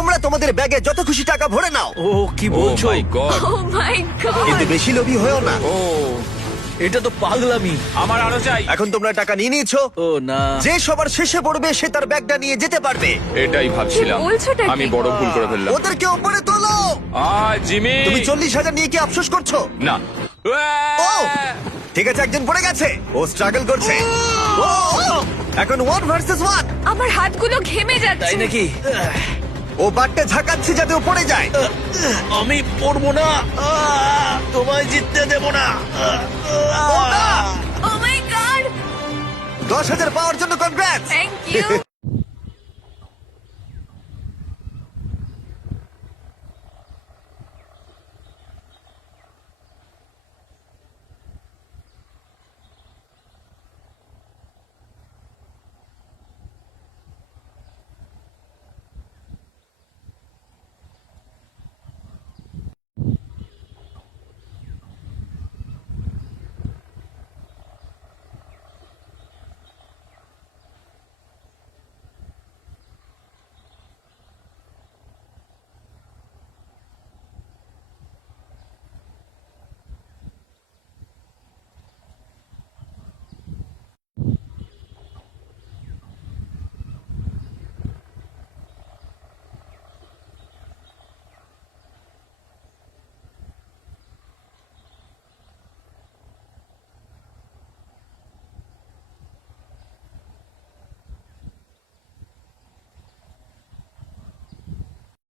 তোমরা তোমাদের ব্যাগে যত খুশি টাকা ভরে নাও, ও কি ও বলছো? মাই গড, ও মাই গড। কিন্তু বেশি লোভী হয়েও না। ও এটা তো পাগলামি। আমার আরো চাই। এখন তোমরা টাকা নিয়ে নিয়েছো, ও না, যে সবার শেষে পড়বে সে তার ব্যাগটা নিয়ে যেতে পারবে। এটাই ভাবছিলাম, কি বলছোটা কি? আমি বড় ভুল করে ফেললাম। ওদেরকে ওপরে তোলো। জিমি, তুমি 40,000 নিয়ে কি আফসোস করছো? না। ও ঠিক আছে, একজন পড়ে গেছে, ও স্ট্রাগল করছে। ও এখন 1 ভার্সেস 1। আমার হাতগুলো ঘেমে তাই যাচ্ছে। নাকি? ও বাটটা ঝাঁকাচ্ছে যাতে ও পড়ে যায়। আমি পড়বো না, তোমায় জিততে দেবো না। ও না! ও মাই গড, 10,000 পাওয়ার জন্য কনগ্রাটস। Thank you.